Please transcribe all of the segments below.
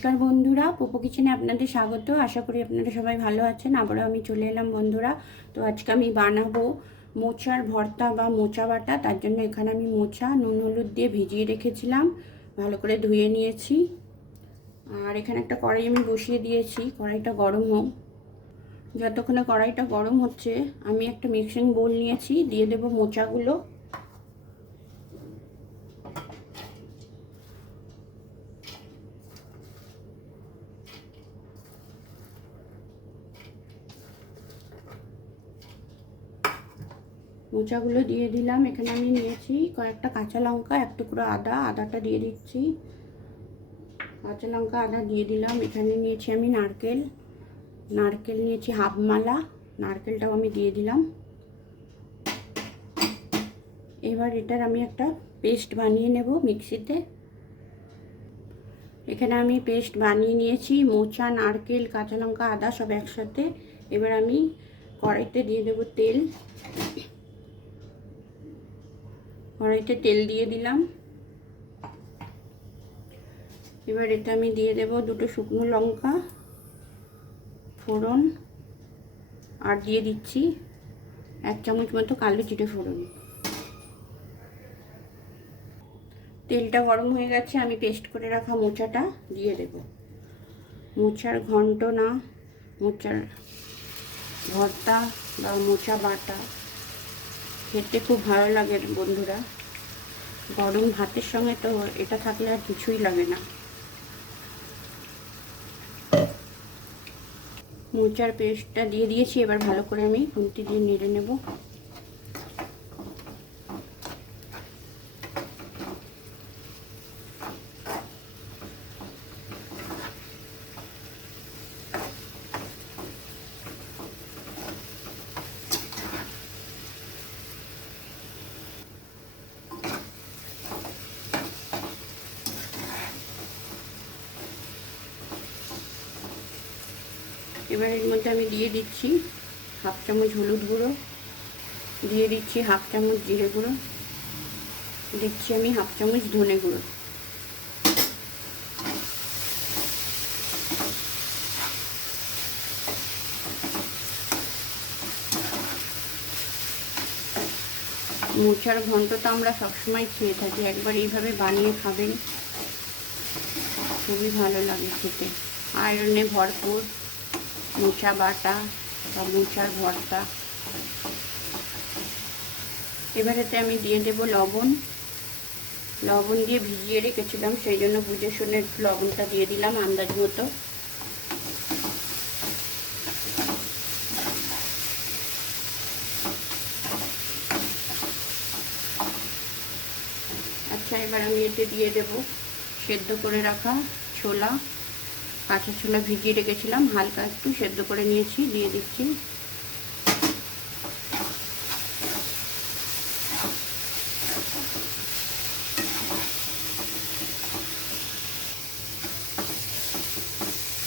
নমস্কার বন্ধুরা, পোপো কিচেনে আপনাদের স্বাগত। আশা করি আপনারা সবাই ভালো আছেন। আবারও আমি চলে এলাম বন্ধুরা। তো আজকে আমি বানাবো মোচার ভর্তা বা মোচা বাটা। তার জন্য এখানে আমি মোচা নুন হলুদ দিয়ে ভিজিয়ে রেখেছিলাম, ভালো করে ধুয়ে নিয়েছি। আর এখানে একটা কড়াই আমি বসিয়ে দিয়েছি, কড়াইটা গরম হোক। যতক্ষণে কড়াইটা গরম হচ্ছে আমি একটা মিক্সিং বোল নিয়েছি, দিয়ে দেবো মোচাগুলো। মোচাগুলো দিয়ে দিলাম। এখানে আমি নিয়েছি কয়েকটা কাঁচা লঙ্কা, এক টুকরো আদা, আদাটা দিয়ে দিচ্ছি। কাঁচা লঙ্কা আদা দিয়ে দিলাম। এখানে নিয়েছি আমি নারকেল, নারকেল নিয়েছি হাফ মালা, নারকেলটাও আমি দিয়ে দিলাম। এবার এটার আমি একটা পেস্ট বানিয়ে নেব মিক্সিতে। এখানে আমি পেস্ট বানিয়ে নিয়েছি, মোচা, নারকেল, কাঁচা লঙ্কা, আদা সব একসাথে। এবার আমি কড়াইতে দিয়ে দেব তেল। কড়াইতে তেল দিয়ে দিলাম। এবার এটা আমি দিয়ে দেব দুটো শুকনো লঙ্কা ফোড়ন, আর দিয়ে দিচ্ছি 1 চামচ মতো কালো জিরে ফোড়ন। তেলটা গরম হয়ে গেছে, আমি পেস্ট করে রাখা মোচাটা দিয়ে দেব। মোচার ঘন্ট না মোচার ভর্তা বা মোচা বাটা খেতে খুব ভালো লাগে বন্ধুরা। গরম ভাতের সঙ্গে তো এটা থাকলে আর কিছুই লাগে না। মোচার পেস্টটা দিয়ে দিয়েছি, এবার ভালো করে আমি খুন্তি দিয়ে নেড়ে নেব। এবার এর মধ্যে আমি দিয়ে দিচ্ছি হাফ চামচ হলুদ গুঁড়ো, দিয়ে দিচ্ছি হাফ চামচ জিরে গুঁড়ো, দিচ্ছি আমি হাফ চামচ ধনে গুঁড়ো। মোচার ঘন্ট তো আমরা সবসময় খেয়ে থাকি, একবার এইভাবে বানিয়ে খাবেন, খুবই ভালো লাগে খেতে। আয়রনে ভরপুর মোচা বাটা বা মোচার ভর্তা। এবারেতে আমি দিয়ে দেব লবণ। লবণ দিয়ে ভিজিয়ে রেখেছিলাম, সেই জন্য বুঝে শুনে একটু লবণটা দিয়ে দিলাম আন্দাজ মতো। আচ্ছা, এবার আমি এতে দিয়ে দেব সেদ্ধ করে রাখা ছোলা। কাঁচা ছোলা ভিজিয়ে রেখেছিলাম, হালকা একটু সেদ্ধ করে নিয়েছি, দিয়ে দিচ্ছি।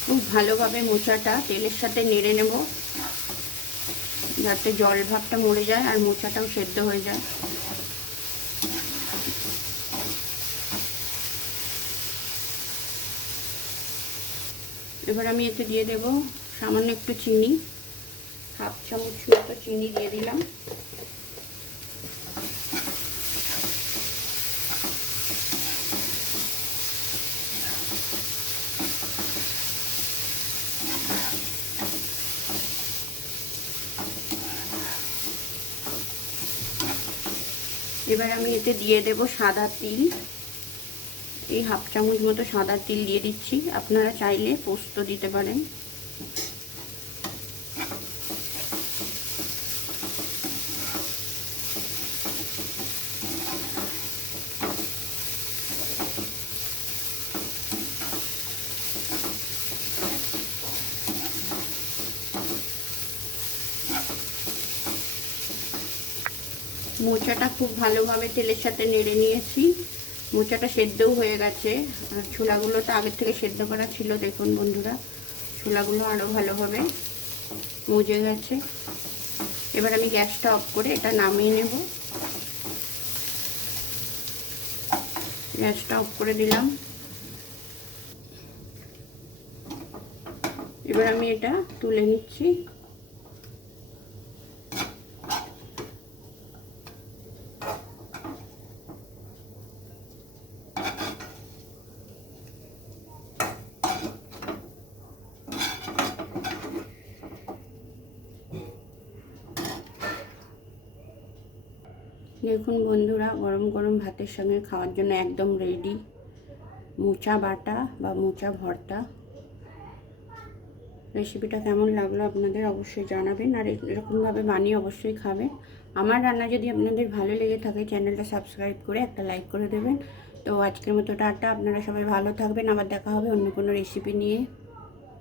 খুব ভালোভাবে মোচাটা তেলের সাথে নেড়ে নেব, যাতে জল ভাবটা মরে যায় আর মোচাটাও সেদ্ধ হয়ে যায়। এবার আমি এতে দিয়ে দেব সামান্য একটু চিনি, হাফ চামচ মতো চিনি দিয়ে দিলাম। এবার আমি এতে দিয়ে দেব সাদা তিল, এই হাফ চামচ মতো সাদা তিল দিয়ে দিচ্ছি। আপনারা চাইলে পোস্ত দিতে পারেন। মোচাটা খুব ভালোভাবে তেলের সাথে নেড়ে নিয়েছি, মোচাটা সেদ্ধও হয়ে গেছে। আর ছোলাগুলো তো আগের থেকে সেদ্ধ করা ছিল, দেখুন বন্ধুরা ছোলাগুলো আরও ভালোভাবে মজে গেছে। এবার আমি গ্যাসটা অফ করে এটা নামিয়ে নেব। গ্যাসটা অফ করে দিলাম। এবার আমি এটা তুলে নিচ্ছি। দেখুন বন্ধুরা, গরম গরম ভাতের সঙ্গে খাওয়ার জন্য একদম রেডি মোচা বাটা বা মোচা ভর্তা। রেসিপিটা কেমন লাগলো আপনাদের অবশ্যই জানাবেন, আর এরকমভাবে বানিয়ে অবশ্যই খাবেন। আমার রান্না যদি আপনাদের ভালো লেগে থাকে চ্যানেলটা সাবস্ক্রাইব করে একটা লাইক করে দেবেন। তো আজকের মতো টাটা, আপনারা সবাই ভালো থাকবেন, আবার দেখা হবে অন্য কোনো রেসিপি নিয়ে।